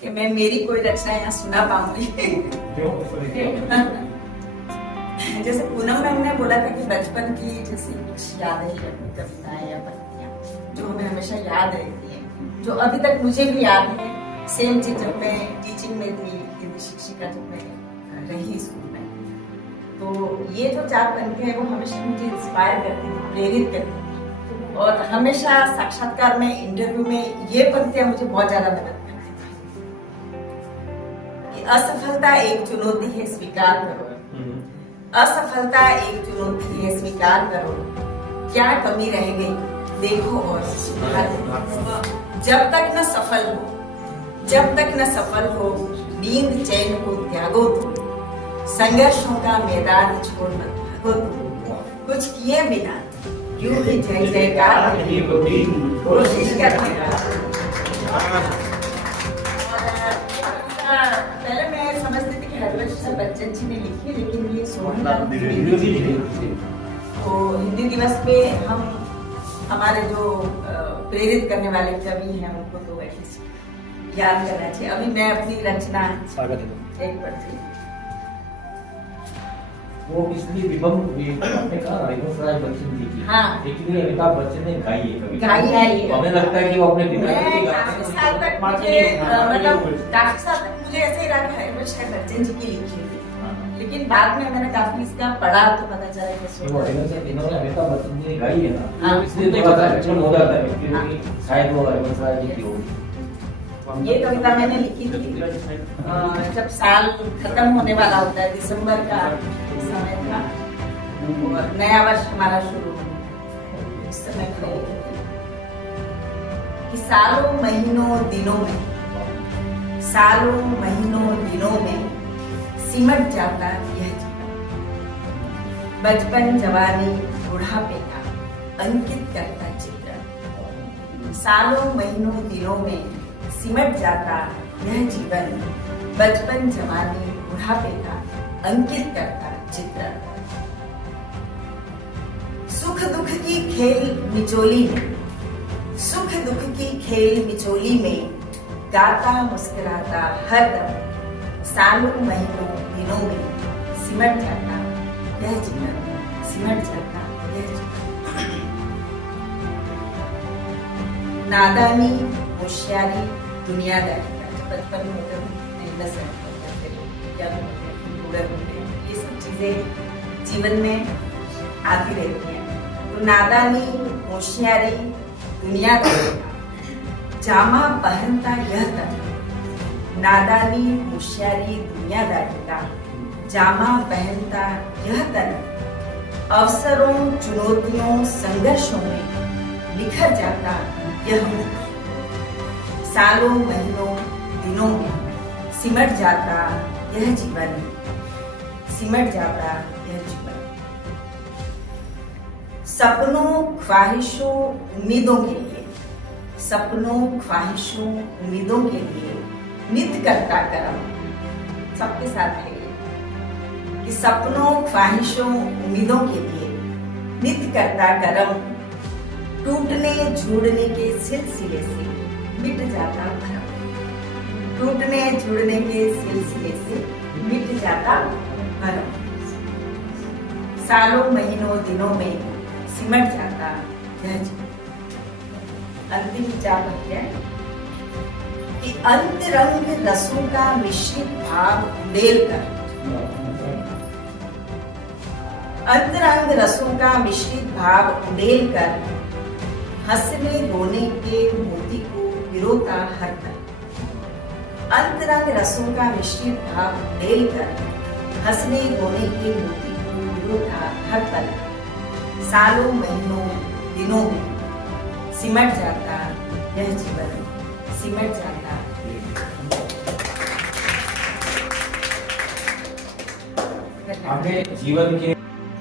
कि मैं मेरी कोई रचना यहाँ सुना पाऊंगी। जैसे पूनम मैम ने बोला था कि बचपन की जैसी कुछ यादें या कविताएं या पंक्तियां जो हमें हमेशा याद रहती है, जो अभी तक मुझे भी याद है। सेम चीज जब मैं टीचिंग में थी, हिंदी शिक्षिका जब मैं रही स्कूल में, तो ये जो 4 पंक्तियां हैं वो हमेशा मुझे इंस्पायर करती थी, प्रेरित करती थी। और हमेशा साक्षात्कार में, इंटरव्यू में ये पंक्तियां मुझे बहुत ज्यादा मदद करती थी कि असफलता एक चुनौती है, स्वीकार करो। असफलता एक चुनौती है, स्वीकार करो। क्या कमी रह गई देखो और सुधार। जब तक न सफल हो, जब तक न सफल हो, नींद चैन को त्यागो तुम। संघर्षों का मैदान छोड़ मत भागो तुम। कुछ किए बिना यूं ही जय जयकार कोशिश करना। पहले मैं समझती थी कि हरिवंश बच्चन जी ने लिखी, लेकिन ये तो हिंदी दिवस पे हम हमारे जो प्रेरित करने वाले कवि हैं उनको तो एटलीस्ट याद करना चाहिए। अभी मैं अपनी रचना एक पढ़ती हूँ। वो इसलिए आपने कहा हरिवंश राय बच्चन जी की, हाँ, लेकिन ये अमिताभ बच्चन ने गाई है कविता। गाई है। तो हमें लगता है कि वो अपने पिताजी की काफी साल तक मुझे मतलब काफी साल तक मुझे ऐसे ही रहा कि हरिवंश राय बच्चन जी की लिखी थी, लेकिन बाद में मैंने काफी इसका पढ़ा तो पता चला कि वो इन्होंने अमिताभ बच्चन जी ने गाई है ना, हाँ, इसलिए तो पता चल हो जाता है कि शायद वो हरिवंश राय जी की होगी। ये कविता मैंने लिखी थी जब साल खत्म होने वाला होता है, दिसंबर का समय था और नया वर्ष हमारा शुरू हो, उस समय मैंने लिखी थी कि सालों महीनों दिनों में, सालों महीनों दिनों में सिमट जाता यह जीवन। बचपन जवानी बुढ़ापे का अंकित करता चित्र। सालों महीनों दिनों में सिमट जाता यह जीवन। बचपन जवानी बुढ़ापे का अंकित करता चित्र। सुख दुख की खेल मिचोली में, सुख दुख की खेल मिचोली में गाता मुस्कुराता हर दम। सालों महीनों दिनों में सिमट जाता यह जीवन, सिमट जाता यह जीवन। नादानी होशियारी दुनियादारी का बचपन में ये सब चीजें जीवन में आती रहती हैं। तो नादानी होशियारी दुनियादारी का जामा पहनता यह तन। नादानी होशियारी दुनियादारी का जामा पहनता यह तन। अवसरों चुनौतियों संघर्षों में निखर जाता यह मुख। सालों महीनों दिनों में सिमट जाता यह जीवन, सिमट जाता यह जीवन। सपनों ख्वाहिशों उम्मीदों के लिए, सपनों ख्वाहिशों उम्मीदों के लिए नित करता कर्म। सबके साथ है ये कि सपनों ख्वाहिशों उम्मीदों के लिए नित करता कर्म। टूटने झूठने के सिलसिले से मिट जाता भरम। टूटने जुड़ने के सिलसिले से मिट जाता भरम। सालों महीनों दिनों में सिमट जाता यह जीवन। अंतिम 4 पंक्तियां कि अंतरंग रसों का मिश्रित भाव उड़ेल कर, अंतरंग रसों का मिश्रित भाव उड़ेल कर हंसने रोने के मोती को पिरोता हर पल। अंतरंग रसों का मिश्रित भाव उड़ेल कर हंसने रोने के मोती को पिरोता हर पल। सालों महीनों दिनों में सिमट जाता यह जीवन, सिमट जाता। आपने जीवन के